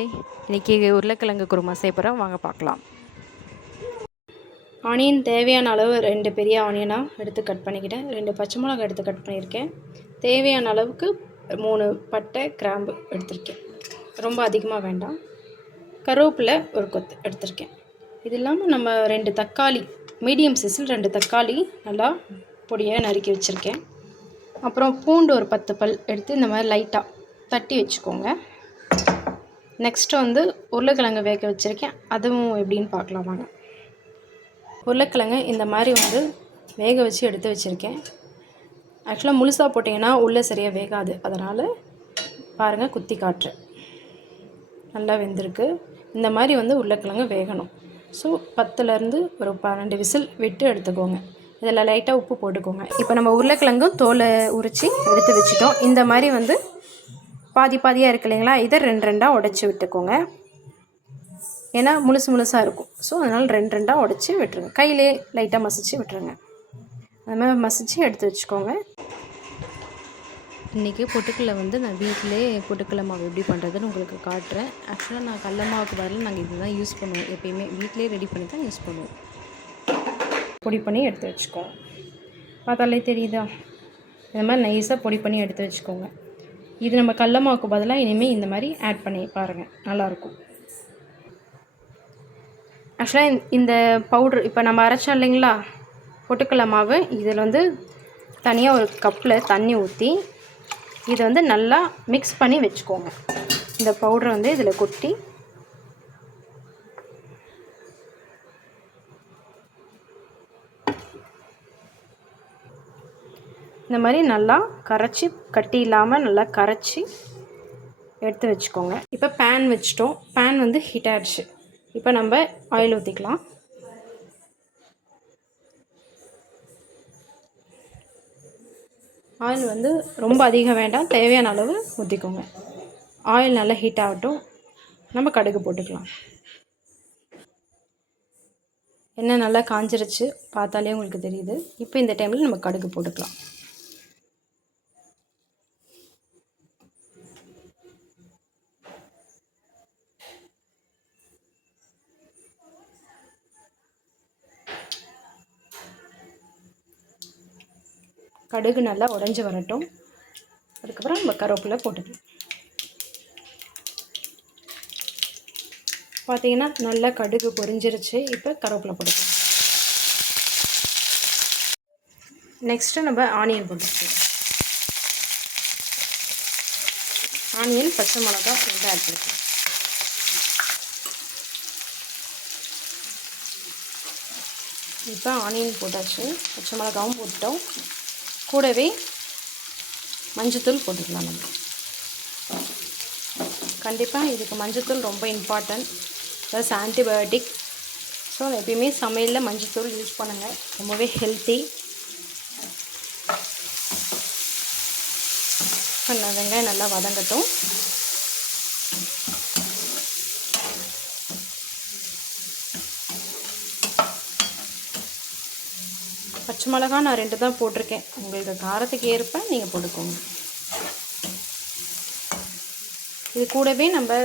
Hi இன்றைக்கி உருளைக்கிழங்கு குருமா செய்ய போகிறோம் வாங்க பார்க்கலாம். ஆனியன் தேவையான அளவு ரெண்டு பெரிய ஆனியனாக எடுத்து கட் பண்ணிக்கிட்டேன். ரெண்டு பச்சை மிளகாய் எடுத்து கட் பண்ணியிருக்கேன். தேவையான அளவுக்கு மூணு பட்டை கிராம்பு எடுத்திருக்கேன். ரொம்ப அதிகமாக வேண்டாம். கருவேப்பிலை ஒரு கொத்து எடுத்திருக்கேன். இது இல்லாமல் நம்ம ரெண்டு தக்காளி மீடியம் சைஸில் ரெண்டு தக்காளி நல்லா பொடியாக நறுக்கி வச்சுருக்கேன். அப்புறம் பூண்டு ஒரு பத்து பல் எடுத்து இந்த மாதிரி லைட்டாக தட்டி வச்சுக்கோங்க. நெக்ஸ்ட்டு வந்து உருளைக்கிழங்கு வேக வச்சுருக்கேன். அதுவும் எப்படின்னு பார்க்கலாம் வாங்க. உருளைக்கிழங்கு இந்த மாதிரி வந்து வேக வச்சு எடுத்து வச்சுருக்கேன். ஆக்சுவலாக முழுசாக போட்டிங்கன்னா உள்ளே சரியாக வேகாது. அதனால் பாருங்கள் குத்தி காட்டுறேன். நல்லா வெந்திருக்கு. இந்த மாதிரி வந்து உருளைக்கிழங்கு வேகணும். ஸோ பத்துலேருந்து ஒரு பன்னெண்டு விசில் விட்டு எடுத்துக்கோங்க. இதில் லைட்டாக உப்பு போட்டுக்கோங்க. இப்போ நம்ம உருளைக்கிழங்கும் தோலை உரித்து எடுத்து வச்சுட்டோம். இந்த மாதிரி வந்து பாதி பாதியாக இருக்கு இல்லைங்களா? இதை ரெண்டு ரெண்டாக உடச்சி விட்டுக்கோங்க. ஏன்னா முழுசு முழுசாக இருக்கும். ஸோ அதனால் ரெண்டு ரெண்டாக உடச்சி விட்டுருங்க. கையிலே லைட்டாக மசிச்சு விட்டுருங்க. அது மாதிரி மசிச்சு எடுத்து வச்சுக்கோங்க. இன்றைக்கி பொட்டுக்கல்லை வந்து நான் வீட்டிலே பொட்டுக்கல்லை மாவு எப்படி பண்ணுறதுன்னு உங்களுக்கு காட்டுறேன். ஆக்சுவலாக நான் கடல மாவுக்கு பதிலாக நாங்கள் இது தான் யூஸ் பண்ணுவோம். எப்பயுமே வீட்டிலே ரெடி பண்ணி தான் யூஸ் பண்ணுவோம். பொடி பண்ணி எடுத்து வச்சுக்கோங்க. பார்த்தாலே தெரியுதா? இந்த மாதிரி நைஸாக பொடி பண்ணி எடுத்து வச்சுக்கோங்க. இது நம்ம கடல மாவுக்கு பதிலாக இனிமேல் இந்த மாதிரி ஆட் பண்ணி பாருங்கள் நல்லாயிருக்கும் ஆக்சுவலாக இந்த பவுட்ரு இப்போ நம்ம அரைச்சோம் இல்லைங்களா? பொட்டுக்கடல மாவு இதில் வந்து தனியாக ஒரு கப்பில் தண்ணி ஊற்றி இதை வந்து நல்லா மிக்ஸ் பண்ணி வச்சுக்கோங்க. இந்த பவுடரை வந்து இதில் கொட்டி இந்த மாதிரி நல்லா கரைச்சி கட்டி இல்லாமல் நல்லா கரைச்சி எடுத்து வச்சுக்கோங்க. இப்போ பேன் வச்சிட்டோம். பேன் வந்து ஹீட் ஆகிடுச்சு இப்போ நம்ம ஆயில் ஊற்றிக்கலாம் ஆயில் வந்து ரொம்ப அதிகம் வேண்டாம். தேவையான அளவு ஊற்றிக்கோங்க ஆயில் நல்லா ஹீட் ஆகட்டும். நம்ம கடுகு போட்டுக்கலாம். எண்ணெய் நல்லா காஞ்சிருச்சு. பார்த்தாலே உங்களுக்கு தெரியுது. இப்போ இந்த டைமில் நம்ம கடுகு போட்டுக்கலாம். கடுகு நல்லா உடஞ்சி வரட்டும். அதுக்கப்புறம் நம்ம கருவேப்பிலை போட்டுக்கலாம். பார்த்தீங்கன்னா நல்லா கடுகு பொரிஞ்சிருச்சு. இப்போ கருவேப்பிலை போட்டுக்கலாம். நெக்ஸ்ட்டு நம்ம ஆனியன் போட்டுக்கலாம். ஆனியன் பச்சை மிளகா ரெண்டு ஆட் பண்ணிக்கலாம். இப்போ ஆனியன் போட்டாச்சு. பச்சை மிளகாவும் போட்டுட்டோம். கூடவே மஞ்சத்தூள் போட்டுக்கலாம் நம்ம. கண்டிப்பாக இதுக்கு மஞ்சத்தூள் ரொம்ப இம்பார்ட்டன்ட் ப்ளஸ் ஆன்டிபயோட்டிக் ஸோ எப்பயுமே சமையலில் மஞ்சத்தூள் யூஸ் பண்ணுங்கள் ரொம்பவே ஹெல்த்தி வெங்காயம் நல்லா வதங்கட்டும். பச்சை மிளகா நான் ரெண்டு தான் போட்டிருக்கேன். உங்களுக்கு காரத்துக்கு ஏற்ப நீங்கள் போட்டுக்கோங்க. இது கூடவே நம்ம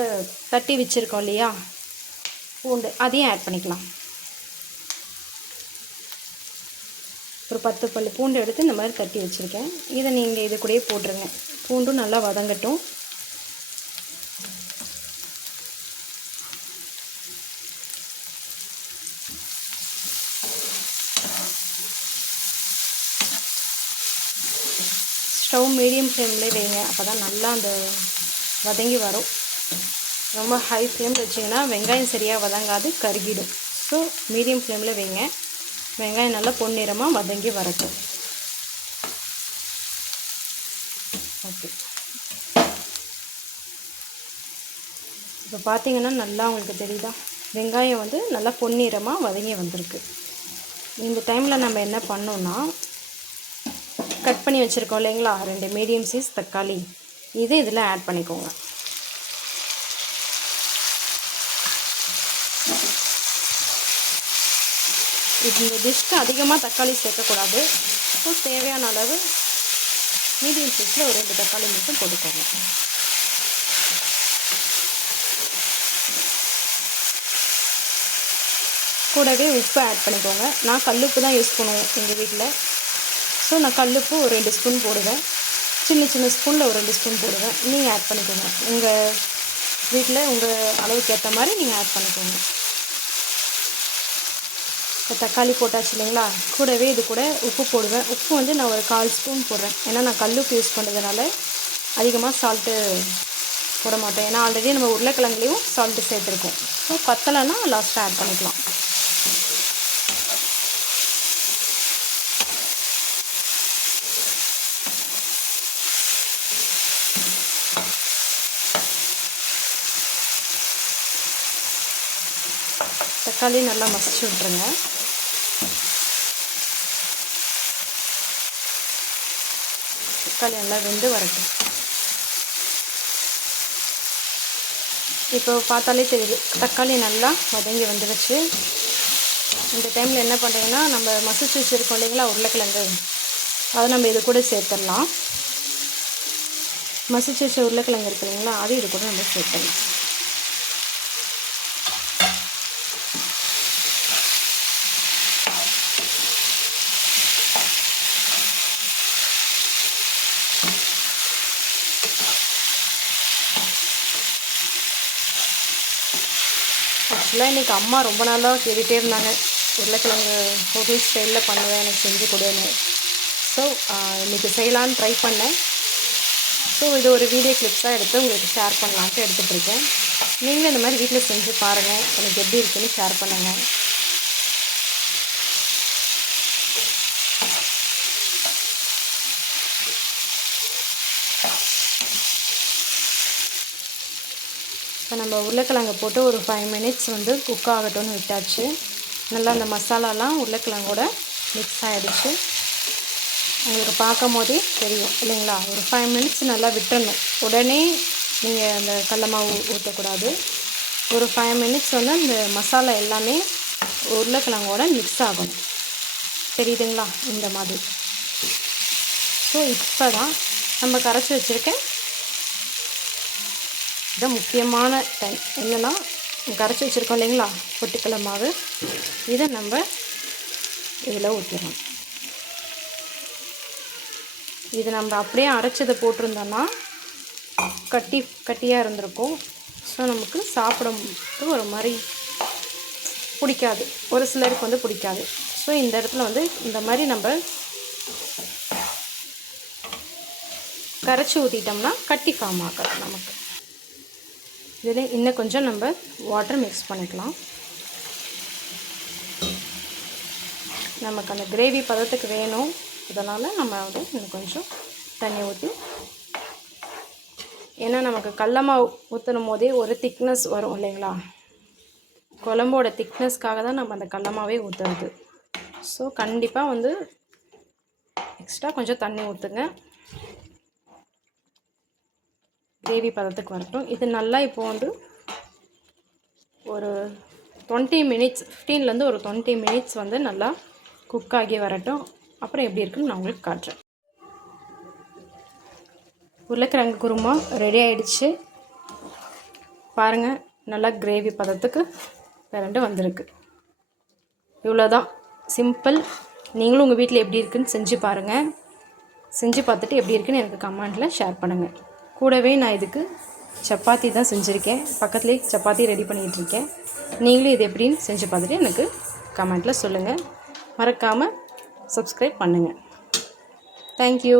தட்டி வச்சுருக்கோம் இல்லையா? பூண்டு அதையும் ஆட் பண்ணிக்கலாம். ஒரு பத்து பல் பூண்டு எடுத்து இந்த மாதிரி தட்டி வச்சுருக்கேன். இதை நீங்கள் இது கூடயே போட்டுருங்க. பூண்டும் நல்லா வதங்கட்டும். ஸ்டவ் மீடியம் ஃப்ளேம்லேயே வைங்க. அப்போ தான் நல்லா அந்த வதங்கி வரும். ரொம்ப ஹை ஃப்ளேமில் வச்சிங்கன்னா வெங்காயம் சரியாக வதங்காது கருகிடும். ஸோ மீடியம் ஃப்ளேமில் வைங்க. வெங்காயம் நல்லா பொன்னிறமாக வதங்கி வரட்டும். ஓகே இப்போ பார்த்தீங்கன்னா நல்லா உங்களுக்கு தெரியுதா? வெங்காயம் வந்து நல்லா பொன்னிறமாக வதங்கி வந்திருக்கு. இந்த டைமில் நம்ம என்ன பண்ணோன்னா கட் பண்ணி வச்சுருக்கோம் இல்லைங்களா? ரெண்டு மீடியம் சைஸ் தக்காளி. இது இதில் ஆட் பண்ணிக்கோங்க. இந்த டிஷ்க்கு அதிகமாக தக்காளி சேர்க்கக்கூடாது. ஸோ தேவையான அளவு மீடியம் சைஸில் ஒரு ரெண்டு தக்காளி மட்டும் கொடுக்கோங்க கூடவே உப்பு ஆட் பண்ணிக்கோங்க. நான் கல்லுப்பு தான் யூஸ் பண்ணுவோம் எங்கள் வீட்டில் ஸோ நான் கல்லுப்பு ஒரு ரெண்டு ஸ்பூன் போடுவேன். சின்ன சின்ன ஸ்பூனில் ஒரு ரெண்டு ஸ்பூன் போடுவேன். நீங்கள் ஆட் பண்ணிக்கோங்க. உங்கள் வீட்டில் உங்கள் அளவுக்கு ஏற்ற மாதிரி நீங்கள் ஆட் பண்ணிக்கோங்க. இப்போ தக்காளி போட்டாச்சு இல்லைங்களா? கூடவே இது கூட உப்பு போடுவேன். உப்பு வந்து நான் ஒரு கால் ஸ்பூன் போடுறேன். ஏன்னா நான் கல்லுப்பு யூஸ் பண்ணுறதுனால அதிகமாக சால்ட்டு போட மாட்டேன். ஏன்னா ஆல்ரெடி நம்ம உருளைக்கிழங்குலேயும் சால்ட்டு சேர்த்துருக்கோம். ஸோ பத்தலைன்னா லாஸ்ட்டாக ஆட் பண்ணிக்கலாம். தக்காளி நல்லா மசிச்சு விட்ருங்க தக்காளி நல்லா வெந்து வரட்டும். இப்போ பார்த்தாலே தெரியுது தக்காளி நல்லா வதங்கி வந்துடுச்சு இந்த டைமில் என்ன பண்ணுறீங்கன்னா நம்ம மசிச்சு வச்சுருக்கோம் இல்லைங்களா உருளைக்கிழங்கு. அதை நம்ம இது கூட சேர்த்துடலாம். மசிச்சு வச்ச உருளைக்கிழங்கு இருக்கு இல்லைங்களா அது இது கூட நம்ம சேர்த்துடலாம். ஆக்சுவலாக இன்றைக்கி அம்மா ரொம்ப நாளாக கேட்டுகிட்டே இருந்தாங்க. உருளைக்கிழங்கு ஹோட்டல் ஸ்டைலில் பண்ணுவேன் எனக்கு செஞ்சு கொடுன்னு. ஸோ இன்றைக்கி செய்யலான்னு ட்ரை பண்ணேன். ஸோ இது ஒரு வீடியோ கிளிப்ஸாக எடுத்து உங்களுக்கு ஷேர் பண்ணலான்ட்டு எடுத்துகிட்ருக்கேன் நீங்களும் இந்த மாதிரி வீட்டில் செஞ்சு பாருங்கள் எனக்கு எப்படி இருக்குன்னு ஷேர் பண்ணுங்கள் இப்போ நம்ம உருளைக்கிழங்கு போட்டு ஒரு ஃபைவ் மினிட்ஸ் வந்து குக் ஆகட்டும்னு விட்டாச்சு. நல்லா அந்த மசாலாலாம் உருளைக்கிழங்கோட மிக்ஸ் ஆகிடுச்சு உங்களுக்கு பார்க்கும் போதே தெரியும் இல்லைங்களா? ஒரு ஃபைவ் மினிட்ஸ் நல்லா விட்டுடணும். உடனே நீங்கள் அந்த கடல மாவு ஊற்றக்கூடாது ஒரு ஃபைவ் மினிட்ஸ் வந்து அந்த மசாலா எல்லாமே உருளைக்கிழங்கோட மிக்ஸ் ஆகணும். தெரியுதுங்களா? இந்த மாதிரி. ஸோ இப்போ தான் நம்ம கரைச்சி வச்சுருக்கேன் இது முக்கியமான டைம் என்னென்னா கரைச்சி வச்சுருக்கோம் இல்லைங்களா? பொட்டுக்கடலை மாவு. இதை நம்ம இதில் ஊற்றிடணும். இது நம்ம அப்படியே அரைச்சதை போட்டிருந்தோன்னா கட்டி கட்டியாக இருந்திருக்கும். ஸோ நமக்கு சாப்பிடும்போது ஒரு மாதிரி பிடிக்காது. ஒரு சிலருக்கு வந்து பிடிக்காது. ஸோ இந்த இடத்துல வந்து இந்த மாதிரி நம்ம கரைச்சி ஊற்றிட்டோம்னா கட்டி ஃபார்ம் ஆகாது நமக்கு. இதில் இன்னும் கொஞ்சம் நம்ம வாட்டர் மிக்ஸ் பண்ணிக்கலாம். நமக்கு அந்த கிரேவி பதத்துக்கு வேணும். அதனால் நம்ம வந்து இன்னும் கொஞ்சம் தண்ணி ஊற்றி ஏன்னா நமக்கு கடலமாவு ஊற்றணும் போதே ஒரு திக்னஸ் வரும் இல்லைங்களா? குழம்போட திக்னஸ்க்காக தான் நம்ம அந்த கடலமாவே ஊற்றுறது ஸோ கண்டிப்பாக வந்து எக்ஸ்ட்ரா கொஞ்சம் தண்ணி ஊற்றுங்க கிரேவி பதத்துக்கு வரட்டும். இது நல்லா இப்போது வந்து ஒரு டுவெண்ட்டி மினிட்ஸ் ஃபிஃப்டீன்லேருந்து ஒரு டுவெண்ட்டி மினிட்ஸ் வந்து நல்லா குக் ஆகி வரட்டும். அப்புறம் எப்படி இருக்குன்னு நான் உங்களுக்கு காட்டுறேன். உருளைக்கிழங்கு குருமா ரெடி ஆகிடுச்சு பாருங்கள் நல்லா கிரேவி பதத்துக்கு ரெண்டு வந்திருக்கு. இவ்வளோதான் சிம்பிள் நீங்களும் உங்கள் வீட்டில் எப்படி இருக்குன்னு செஞ்சு பாருங்கள் செஞ்சு பார்த்துட்டு எப்படி இருக்குன்னு எனக்கு கமெண்ட்டில் ஷேர் பண்ணுங்கள் கூடவே நான் இதுக்கு சப்பாத்தி தான் செஞ்சுருக்கேன். பக்கத்துலேயே சப்பாத்தி ரெடி பண்ணிகிட்டு இருக்கேன் நீங்களும் இது எப்படின்னு செஞ்சு பார்த்துட்டு எனக்கு கமெண்ட்டில் சொல்லுங்கள் மறக்காமல் சப்ஸ்கிரைப் பண்ணுங்கள் தேங்க்யூ